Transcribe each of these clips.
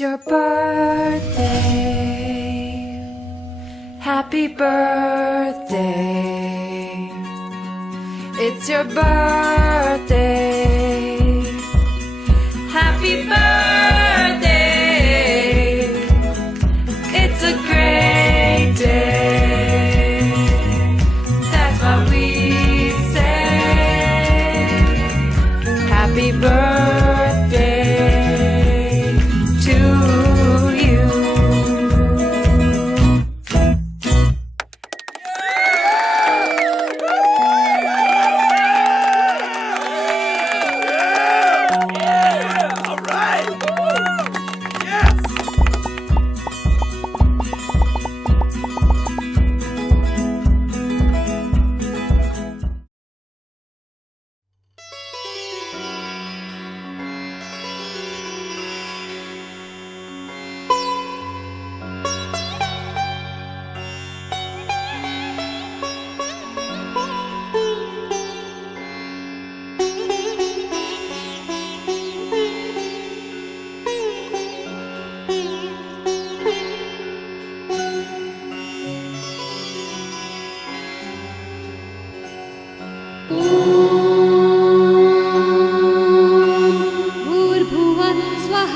your birthday. Happy birthday. It's your birthday. Happy birthday. It's a great day. That's what we say. Happy birthday to you. भूर्भुवः स्वः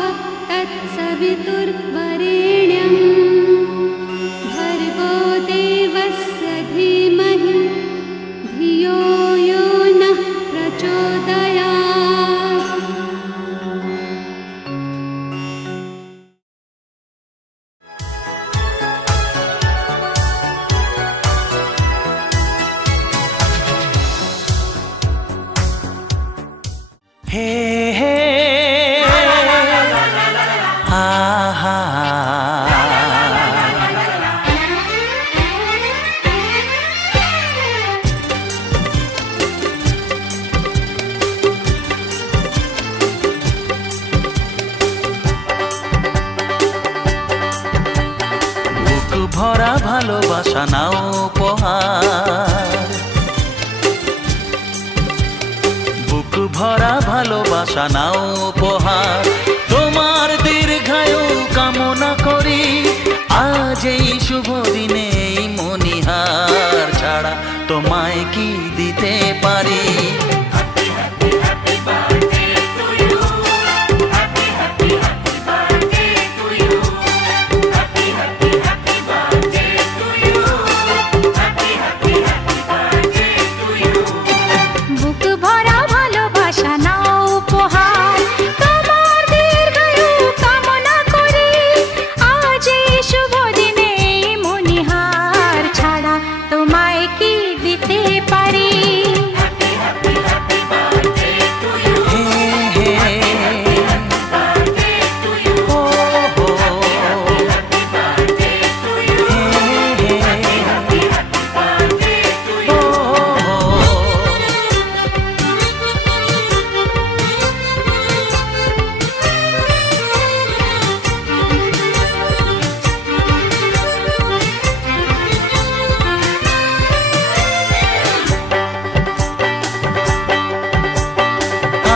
तत्सवितुर्वरेण्यं भर्गो देवस्य धीमहि धियो यो नः प्रचोदयात्। Hey, hey, ha, ha. বুক ভরা ভালোবাসা নাও উপহার, বুক ভরা ভালোবাসা নাও উপহার, তোমার দীর্ঘায়ু কামনা করি আজ এই শুভ দিনে এই মনিহার ছাড়া তোমায় কি দিতে পারি। বুক ভরা ভালোবাসা নাও উপহার, তোমার দীর্ঘায়ু কামনা করি আজ এই শুভ দিনে এই মনিহার ছাড়া তোমায় কি দিতে পারি। হে হে ও হো হে হে ও হো।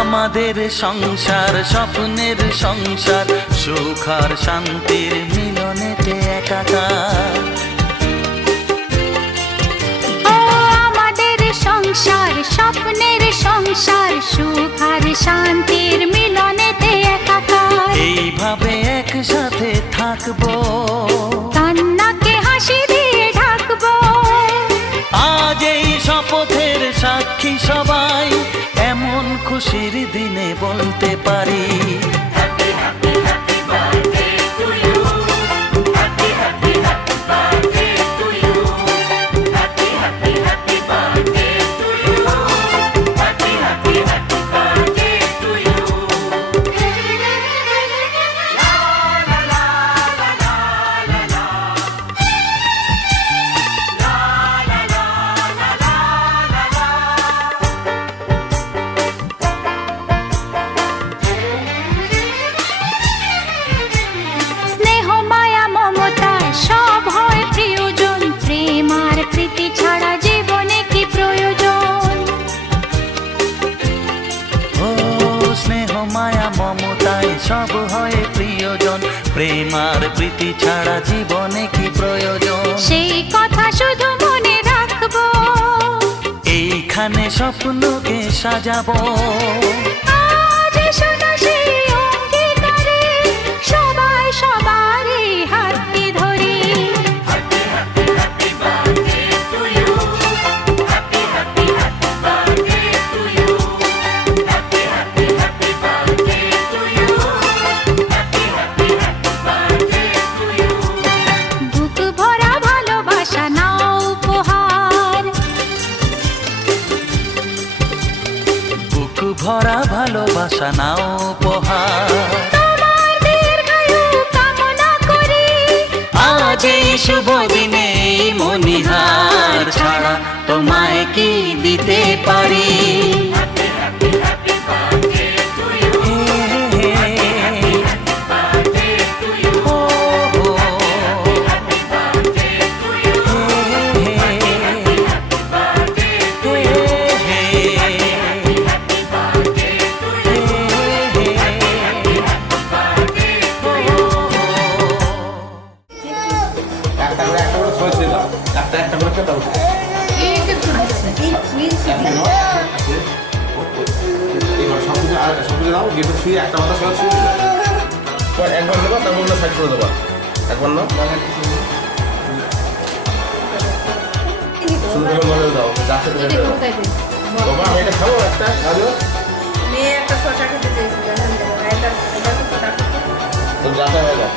আমাদের সংসার স্বপ্নের সংসার, সুখ আর শান্তির মিলনেতে একাকার। ও আমাদের সংসার স্বপ্নের সংসার, সুখ আর শান্তির মিলনেতে একাকার। এইভাবে একসাথে থাকবো, কান্নাকে হাসি দিয়ে ঢাকবো। আজ এই শপথের সাক্ষী সবাই, এমন খুশির দিনে বলতে পারি। প্রেম আর প্রীতি ছাড়া জীবনে কি প্রয়োজন? সেই কথা শুধু মনে রাখবো, এইখানে স্বপ্নকে সাজাবো। আজ শোনো সেই অঙ্গীকারে, সবাই সবারই হাতটি ধরি। বুক ভরা ভালোবাসা নাও উপহার, বুক ভরা ভালোবাসা নাও উপহার। তোমার দীর্ঘায়ু কামনা করি। আজ এই শুভ দিনে এই মণিহার ছাড়া তোমায় কি দিতে পারি? একটা মাথা সবাই শুয়ে একবার নেবা, তারপর সাইড করে দেবা। একবার না শুরু করে বলে দাও, যাচ্ছে বাবা আমি এটা খাবো একটা গাজর, মেয়ে একটা শশা খেতে চেয়েছিল, এটা তো যাতে হয়ে যায়।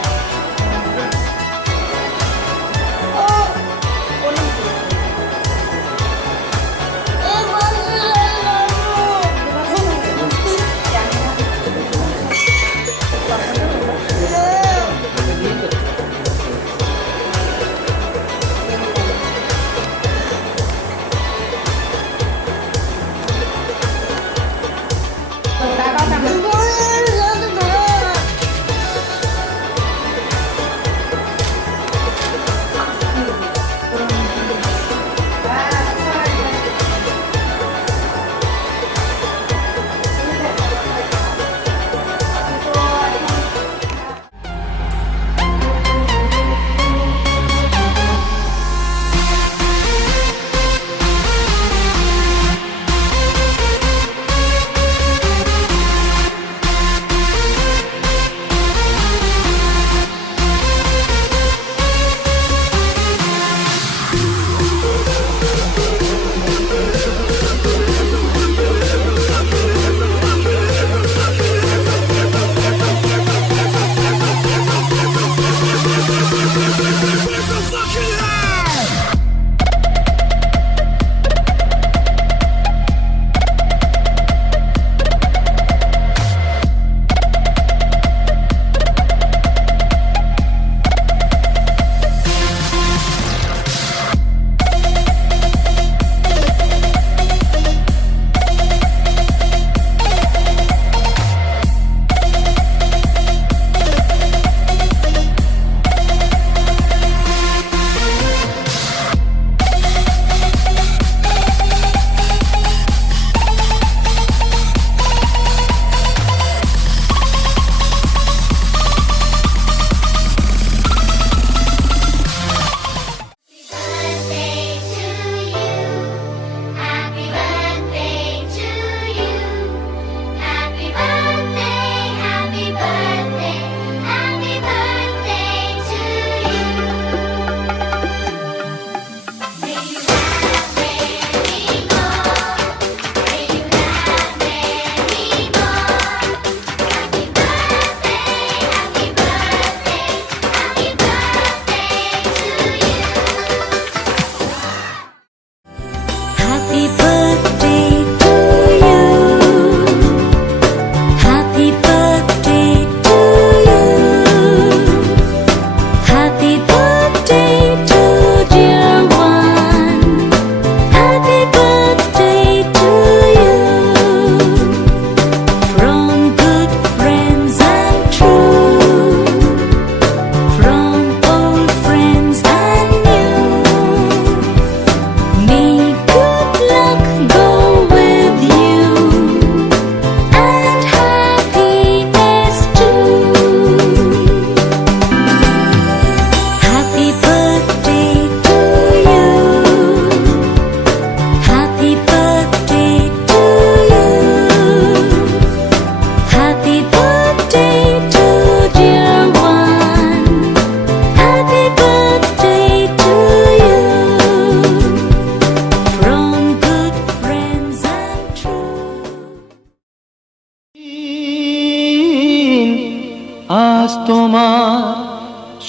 আজ তোমার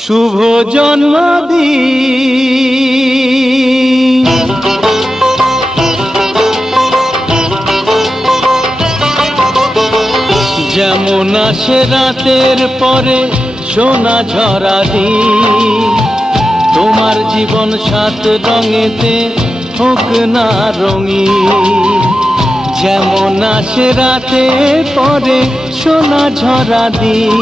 শুভ জন্মদিন। যেমন আসে রাতের পরে সোনা ঝরা দিন, তোমার জীবন সাত রঙেতে হোক না রঙিন। যেমন আসে রাতের পরে সোনা ঝরা দিন,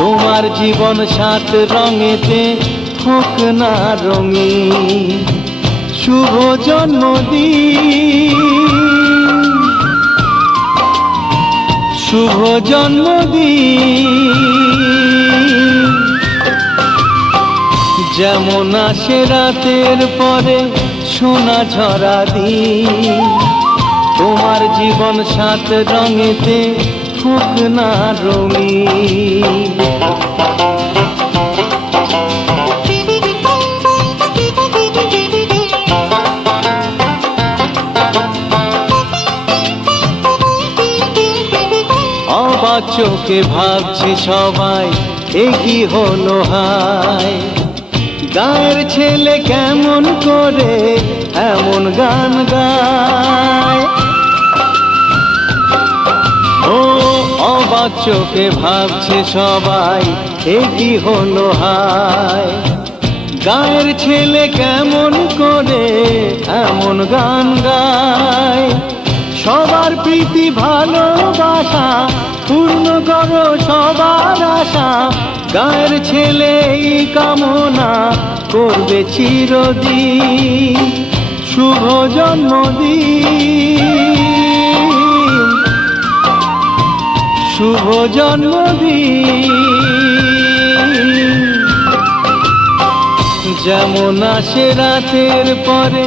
তোমার জীবন সাত রঙেতে হোক না রঙিন। শুভ জন্মদিন, শুভ জন্মদিন। যেমন আসে রাতের পরে সোনা ঝরা দিন, তোমার জীবন সাত রঙেতে হোক না রঙিন। অবাক চোখে ভাবছে সবাই এ কি হলো হায়, গায়ের ছেলে কেমন করে এমন গান গায়। ও অবাক চোখে ভাবছে সবাই এ কি হলো হায়, গায়ের ছেলে কেমন করে এমন গান গায়। সবার প্রীতি ভালোবাসা পূর্ণ করো সবার আশা, গায়ের ছেলে এই কামনা করবে চিরদিন। শুভ জন্মদিন, শুভ জন্মদিন। যেমন আসে রাতের পরে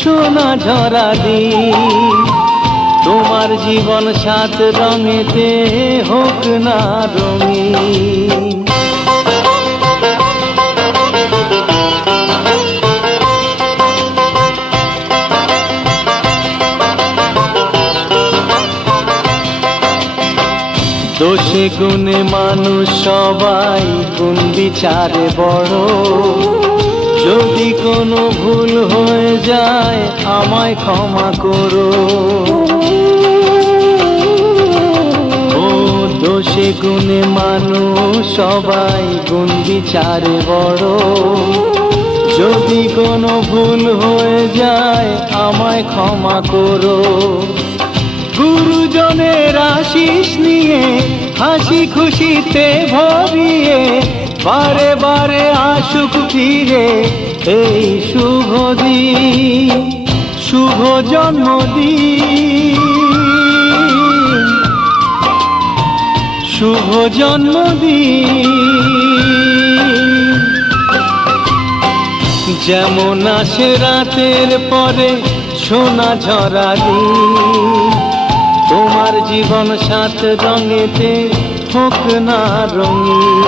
সোনা ঝরা দিন, তোমার জীবন সাত রঙেতে হোক না রঙিন। দোষে গুণে মানুষ সবাই, গুণ বিচারে বড়। যদি কোনো ভুল হয়ে যায় আমায় ক্ষমা করো। ও দোষে গুণে মানুষ সবাই, গুণ বিচারে বড়। যদি কোনো ভুল হয়ে যায় আমায় ক্ষমা করো। গুরুজনের আশিস নিয়ে হাসি খুশিতে ভরিয়ে, বারে বারে আসুক ফিরে এই শুভ দিন। শুভ জন্মদিন, শুভ জন্মদিন। যেমন আসে রাতের পরে সোনা ঝরা দিন, তোমার জীবন সাত রঙেতে হোক না রঙিন।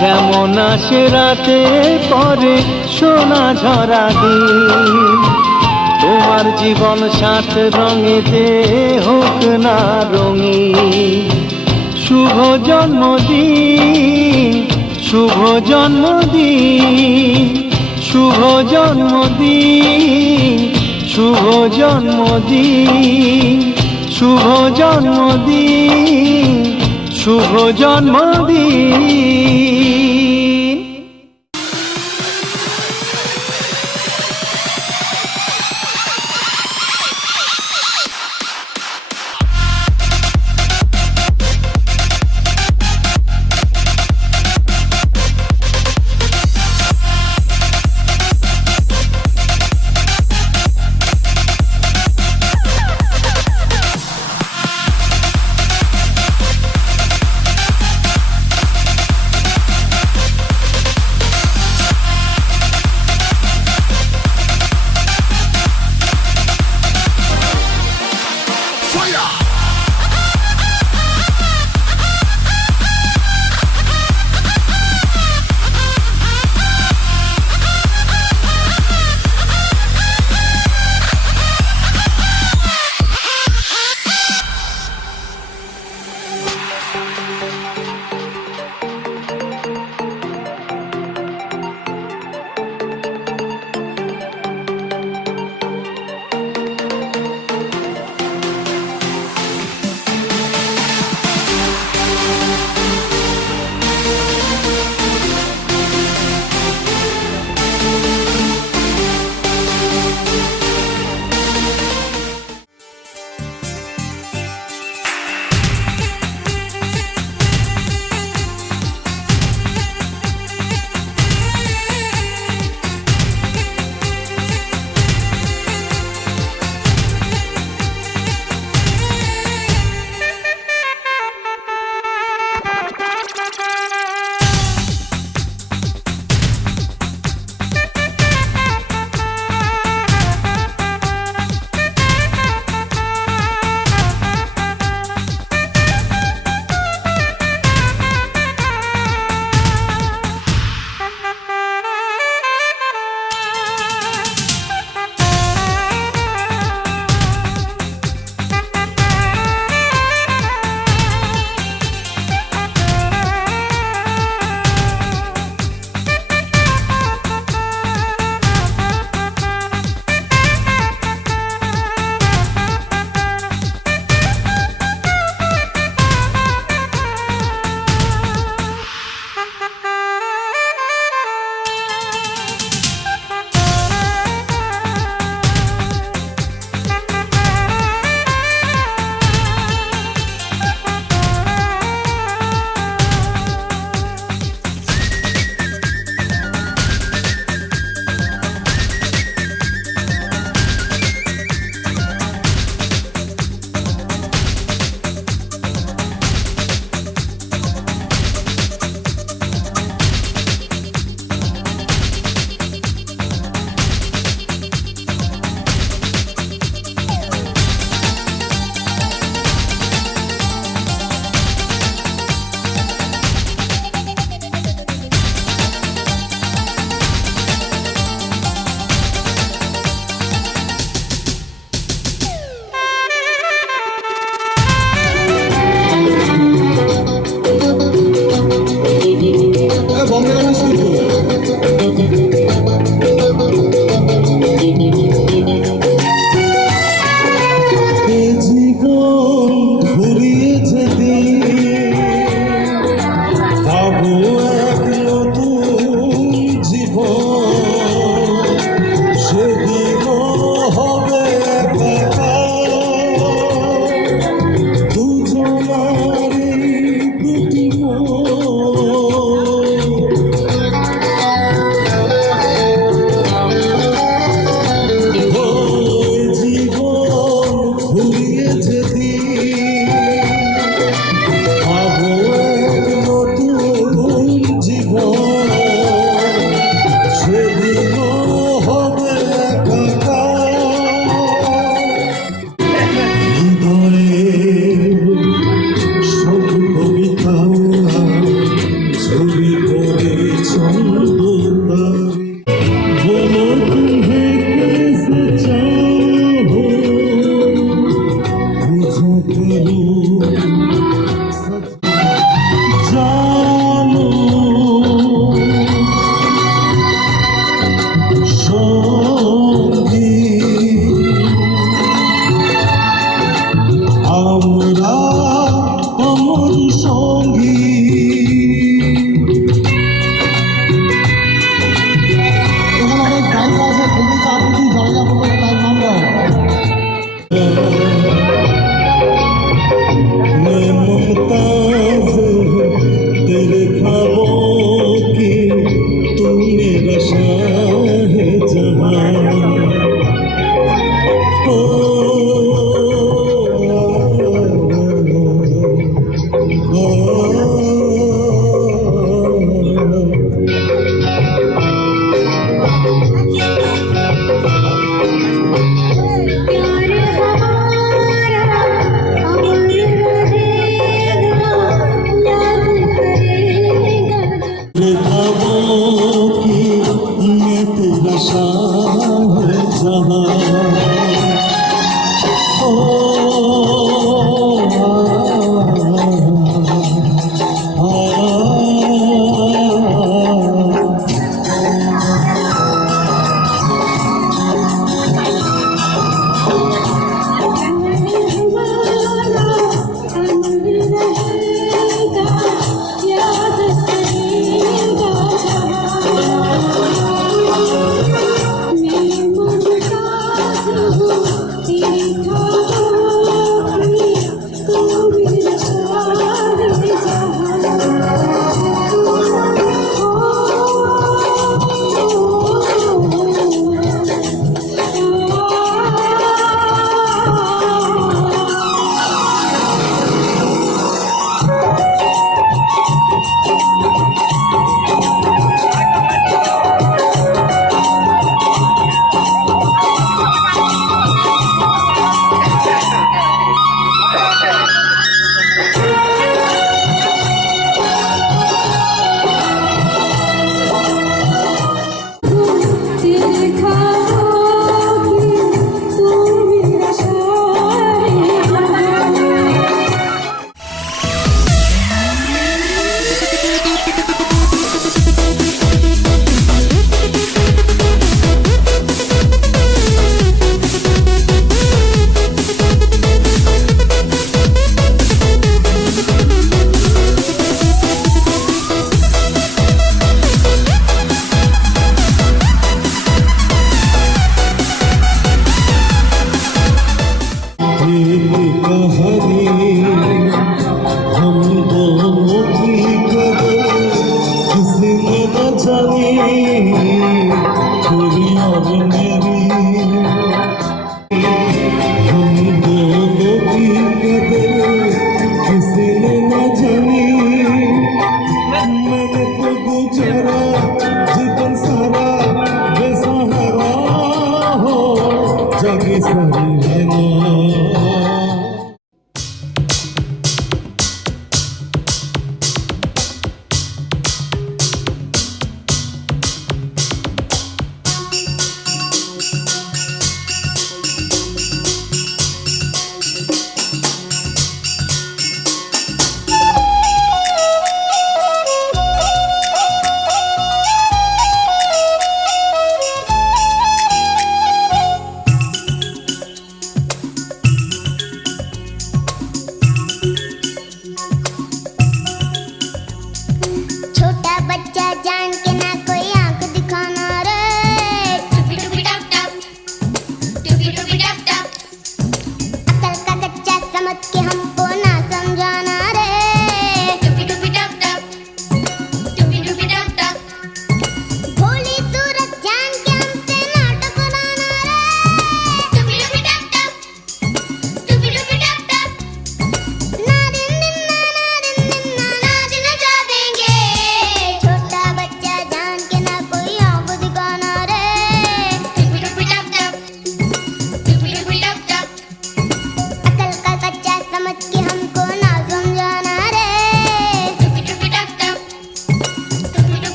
যেমন আসে রাতের পরে সোনা ঝরা দিন, তোমার জীবন সাত রঙেতে হোক না রঙিন। শুভ জন্মদিন, শুভ জন্মদিন, শুভ জন্মদিন, শুভ জন্মদিন, শুভ জন্মদিন, শুভ জন্মদিন।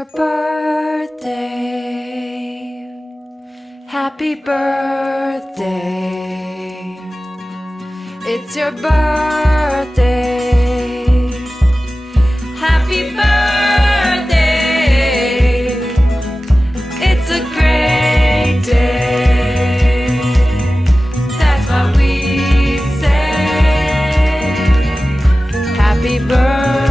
your birthday. Happy birthday. It's your birthday. Happy birthday. It's a great day. That's what we say. Happy birthday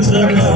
to you.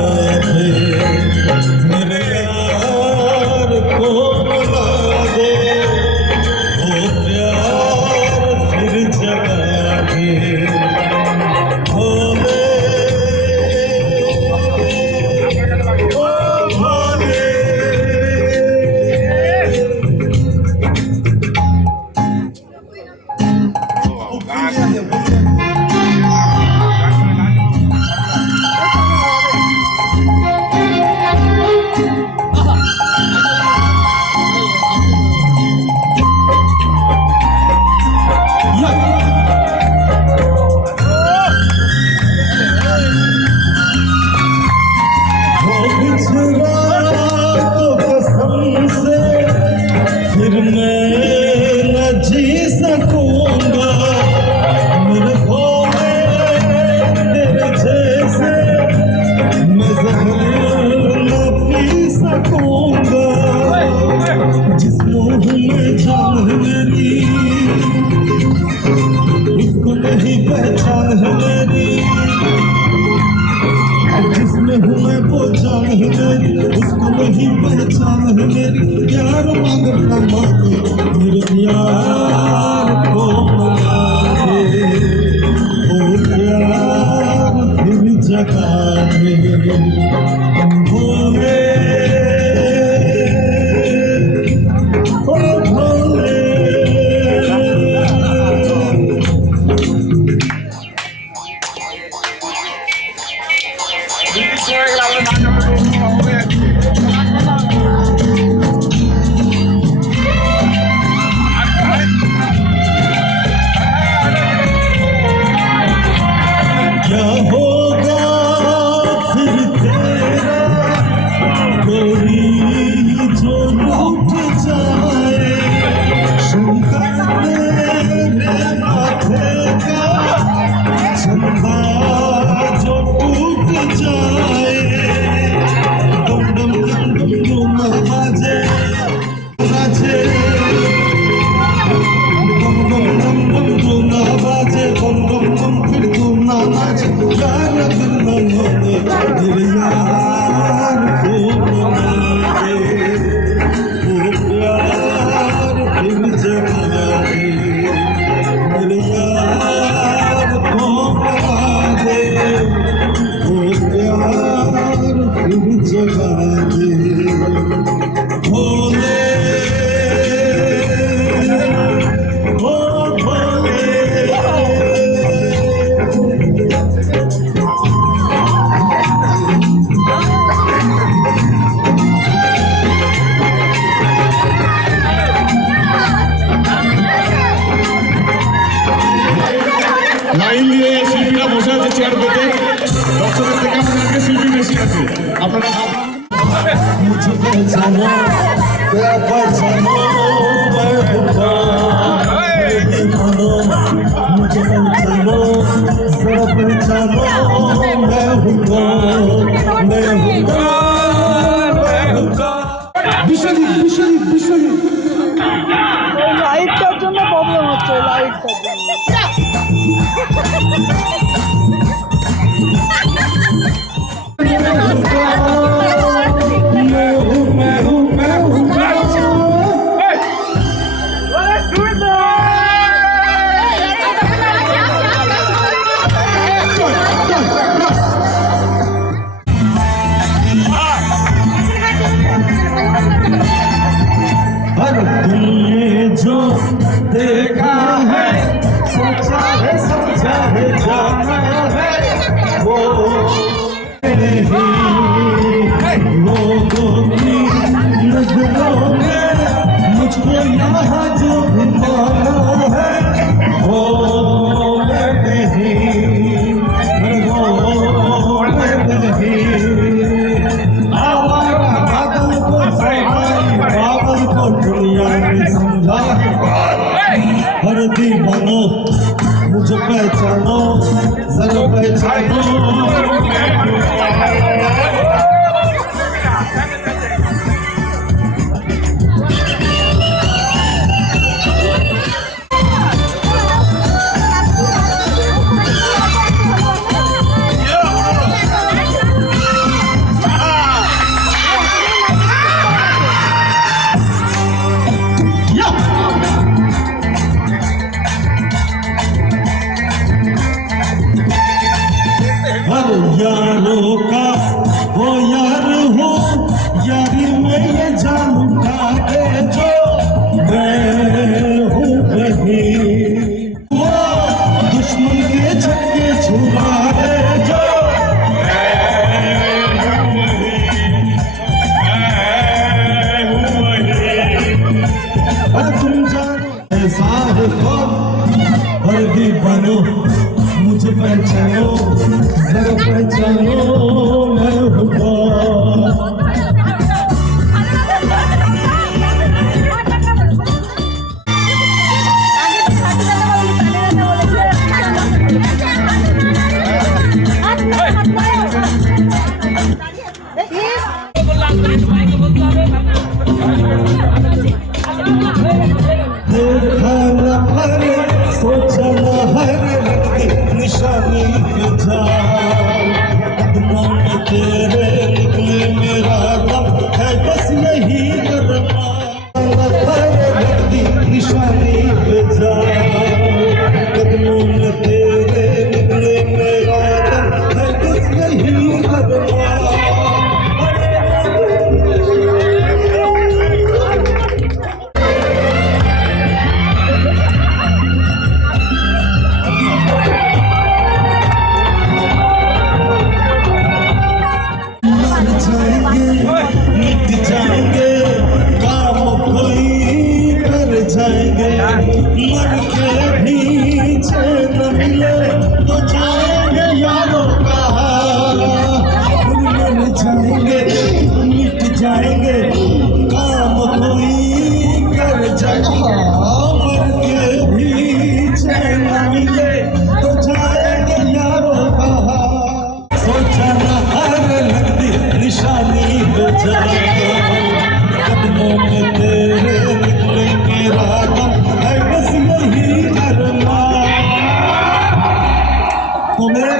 उसको नहीं पहचान है मेरी प्यार मांगना मांगे मेरे प्यार को मना दे ओ प्यार फिर जगा दे भोले ओ भोले क्या होगा फिर तेरा भोले ओ भोले লাইন দিয়ে শিল্পীরা বসে আছে চেয়ার পেতে দর্শকের থেকে আপনাদের শিল্পী বেশি আছে আপনারা मुझे पहचानो क्या पहचानो मैं हूँ मुझे पहचानो जरा पहचानो मैं हूँ বিশ্বজিৎ বিশ্বজিৎ বিশ্বজিৎ লাইটটার জন্য প্রবলেম হচ্ছে লাইটটার জন্য हर तुमने जो देखा है सोचा है समझा है जाना है वो नहीं लोगों की नजरों में मुझको यहाँ जो भी पाना है वो मैं नहीं वो मैं नहीं आवारा बादल को बादल को दुनिया में समझा हर दीवानो मुझे पहचानो जरा पहचानो हर यारों का वो यार हो यारी में ये जानूंगा जो मैं हूँ कहीं वो दुश्मन के छक्के छुड़ा है जो अरे तुम जानो ऐसा है तो हर दीवानो मुझे पहचानो जरा पहचानो मैं हूँ देखा न हर सोचा न हर निशानी पे जा कदमों में तेरे निकले मेरा दम है बस यही करना हर निशानी पे जा कदमों में तेरे निकले मेरा दम है बस यही करना मिट जाएंगे काम कोई कर जाएंगे मर के भी चैन मिले तो जाएंगे यारों कहा मर जाएंगे मिट जाएंगे काम कोई कर जाएंगे मर के भी चैन मिले तो जाएंगे यारों कहा सोचा ना हर लगती निशानी पे जाएगा कदमों में तेरे निकले मेरा दम है बस यही अरमान तुम्हें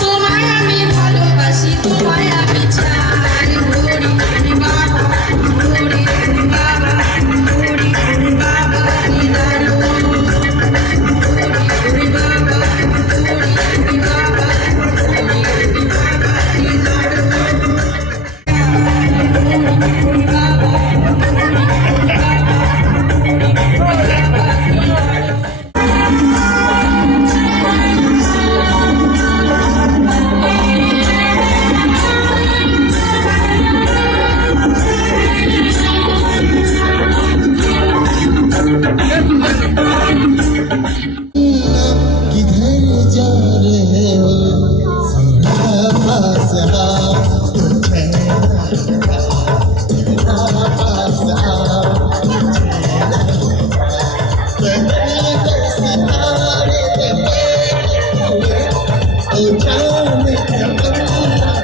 তোমায় আমি ভালোবাসি, তোমায় আমি চাই, হরি হরি বাবা, হরি হরি বাবা, হরি হরি বাবা, নিদারু, হরি হরি বাবা, হরি হরি বাবা, হরি হরি বাবা, নিদারু, হরি বাবা, किधर जा रहे हो पास आओ तुझे पास आओ सितारे ओ जाने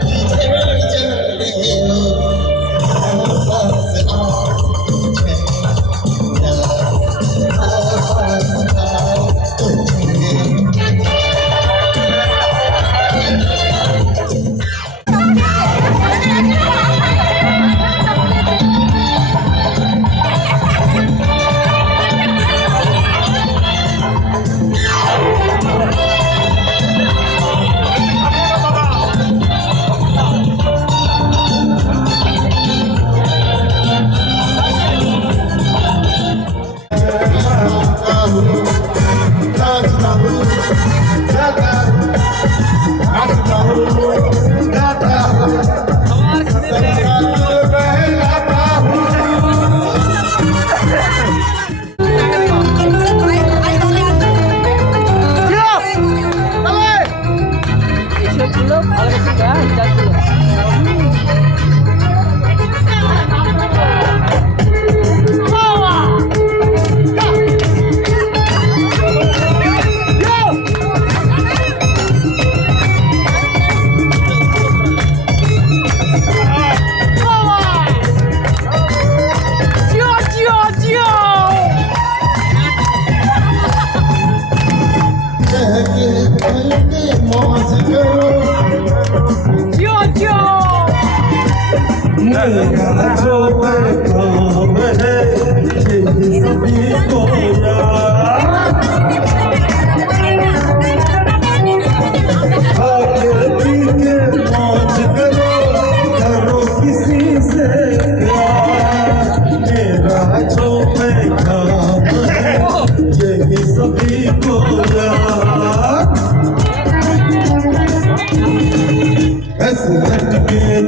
किधर जा रहे हो पास आओ तुझे पास आओ तुझे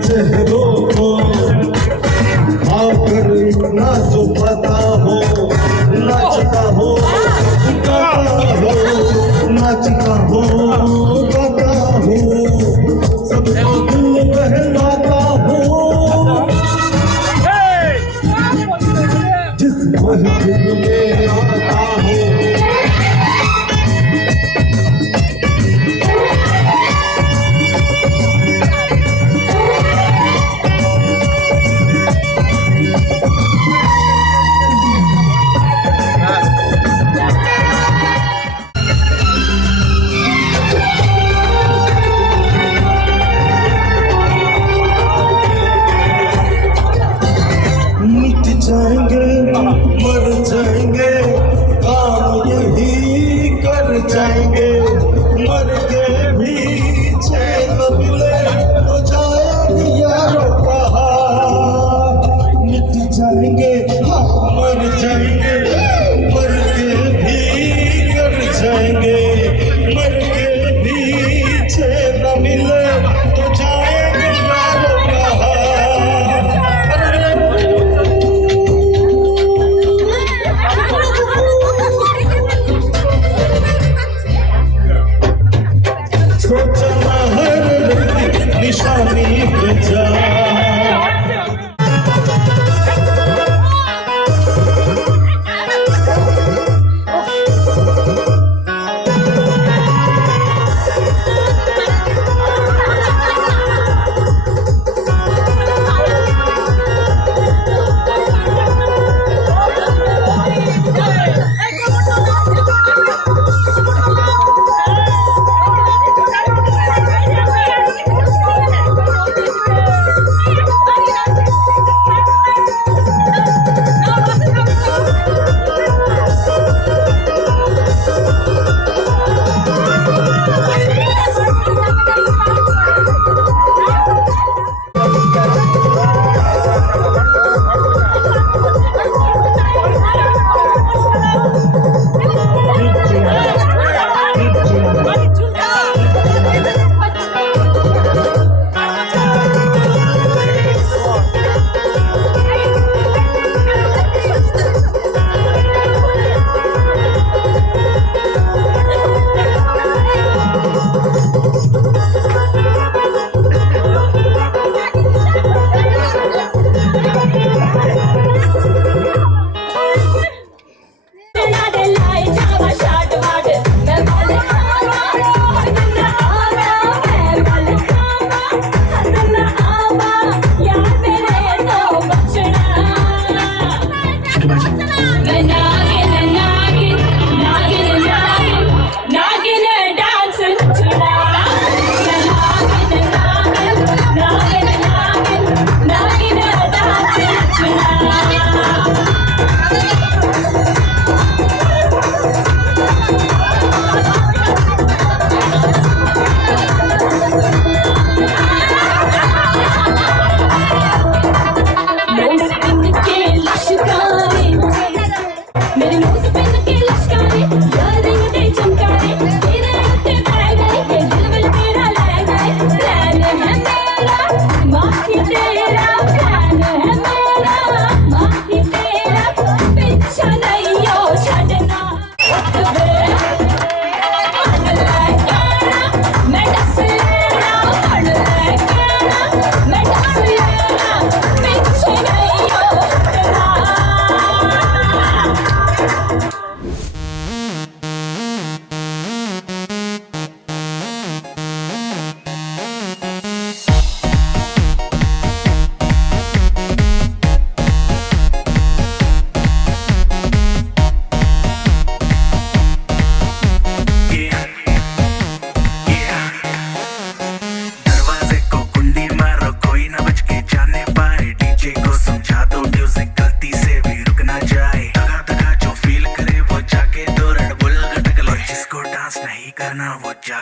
चेहरों को आकर इतना जो पता हो, नाचता हो गाता हो, नाचता हो गाता हो, सबको दिल बहलाता हो, जिस महफिल में आता हो।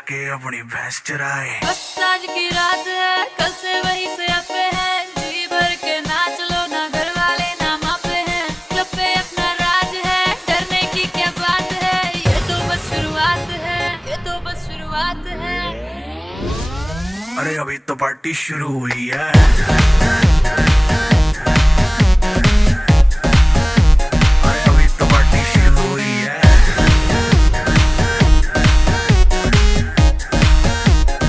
जाके अपनी भैंस चराए। बस आज की रात है, कल से वही से अपे हैं, जी भर के नाच लो ना, घर वाले ना मापे हैं, क्लब पे अपना राज है, डरने की क्या बात है, ये तो बस शुरुआत है, ये तो बस शुरुआत है। अरे अभी तो पार्टी शुरू हुई है। अरे अभी तो पार्टी शुरू हुई है।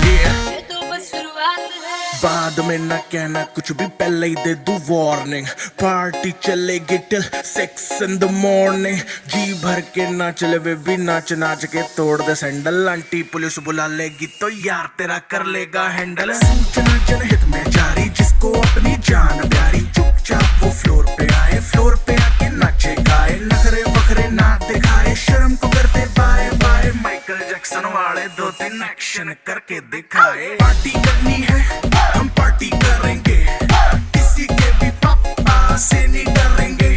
ये तो बस शुरुआत है। बाद में ना कहना कुछ भी, पहले ही दे दूं वार्निंग। पार्टी चलेगी टिल 6 in the morning। जी भर के ना चले वे भी, नाच नाच के तोड़ दे सैंडल। आंटी पुलिस बुला लेगी तो यार तेरा कर लेगा हैंडल। सूचना जनहित में जारी, जिसको अपनी जान प्यारी, चुपचाप वो फ्लोर पे आए, फ्लोर पे आके नाचे गाए, नखरे बखरे ना दिखाए, शर्म को कर दे बाय बाय। माइकल जैक्सन वाले 2-3 एक्शन करके दिखाए। पार्टी करनी है हम पार्टी करेंगे, किसी के भी पापा से नहीं डरेंगे।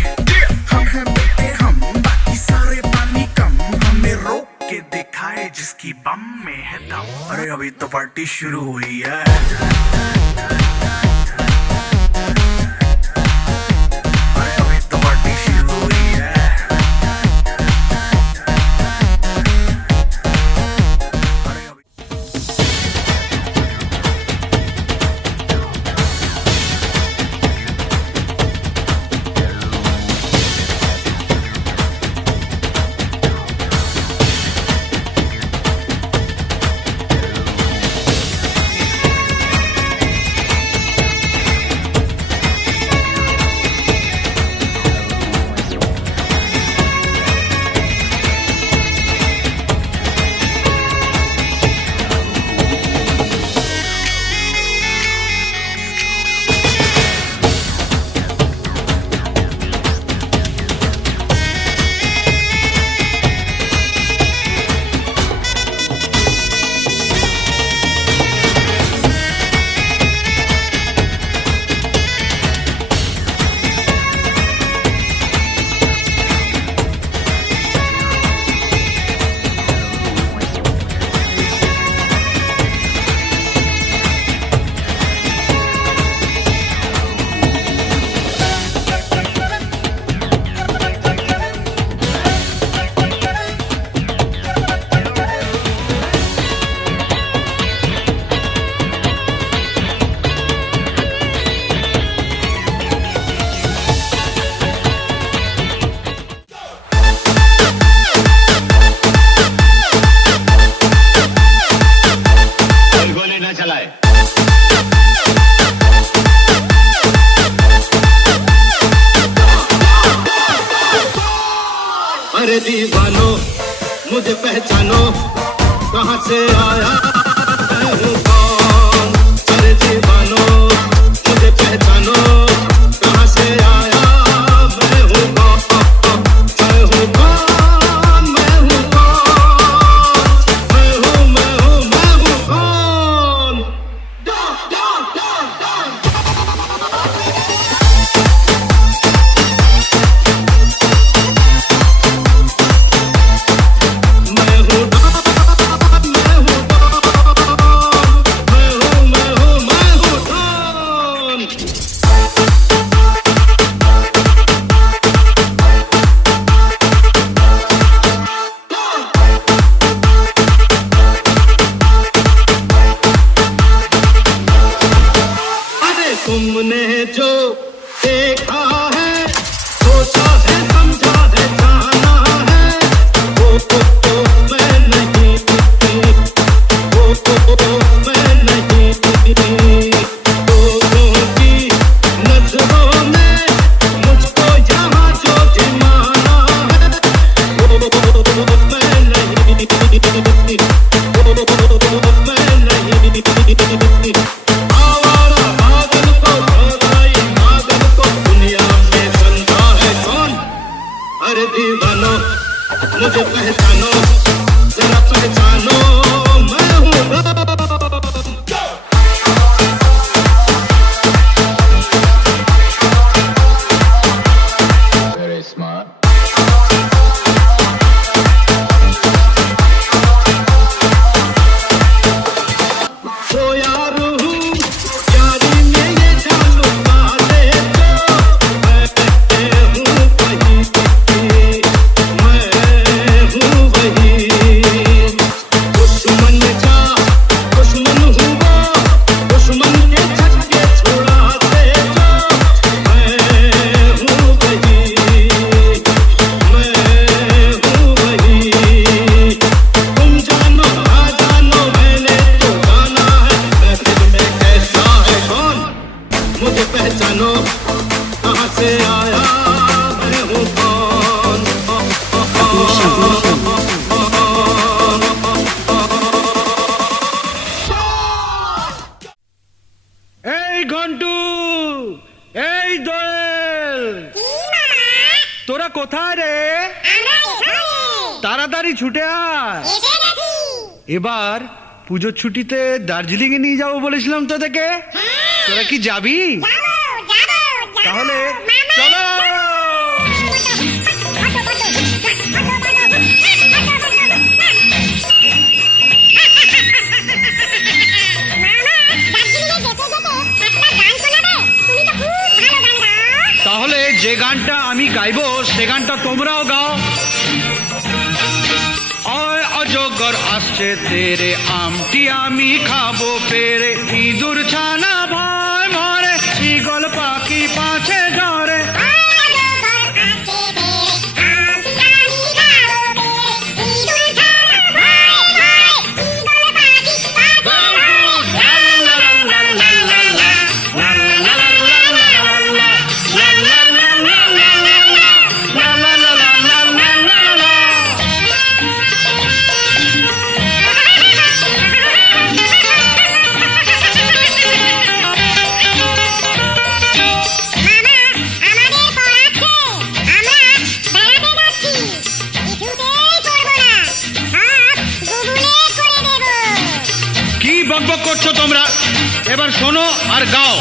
हम हैं बेटे हम, बाकी सारे पानी कम, हमें रोक के दिखाए जिसकी बम में है दम। अरे अभी तो पार्टी शुरू हुई है। अरे अभी तो पार्टी शुरू हुई है। अरे अभी अरे दीवानो मुझे पहचानो, कहाँ से आया मैं हूँ कौन। अरे दीवानो मुझे पहचानो, कहाँ से आया मैं हूँ कौन। मैं हूँ कौन, मैं हूँ कौन, मैं हूँ मैं हूँ मैं हूँ कौन। तुमने जो देखा है, सोचा है, समझा है, जाना है, वो तो मैं नहीं थी, वो तो मैं नहीं थी। लोगों की नजरों में मुझको यहाँ जो जमाना है, वो मैं नहीं थी, वो मैं नहीं थी। आवारा पागल को, भगाई पागल को, दुनिया मुझे पहचानो कहाँ से आया मैं हूँ कौन এই ঘন্টু, এই দোয়েল, তোরা কোথায় রে? তাড়াতাড়ি ছুটে আয়। এবার পুজোর ছুটিতে দার্জিলিং এ নিয়ে যাবো বলেছিলাম তোদেরকে, তোরা কি যাবি? তাহলে চলো। তাহলে যে গানটা আমি গাইবো সে গানটা তোমরাও গাও। অয় অজগর আসছে তেরে, আমটি আমি খাবো পেরে, ইঁদুর ছানা ভয় মরে, ঈগল পাখি পাছে ঝরে। বকবক করছো তোমরা, এবার শোনো আর গাও।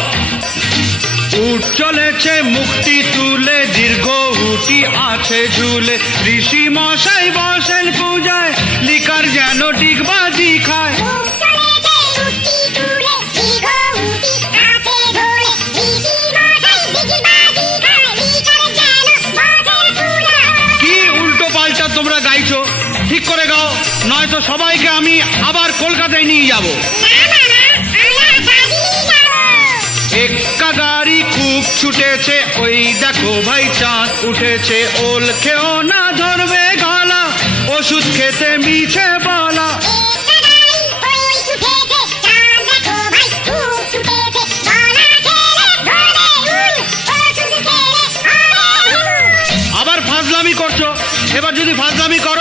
উঠ চলেছে মুক্তি তুলে, দীর্ঘ উটি আছে ঝুলে, ঋষি মশাই বসেন পূজায়, লিকার যেন ডিগবাজি খায়। কি উল্টো পাল্টা তোমরা গাইছো, ঠিক করে গাও, নয়তো সবাইকে আমি আবার কলকাতায় নিয়ে যাব। এক্কা গাড়ি খুব ছুটেছে, ওই দেখো ভাই চাঁদ উঠেছে, ওল খেও না ধরবে গলা, ওষুধ খেতে মিছে বলা। আবার ফাজলামি করছো, এবার যদি ফাজলামি করো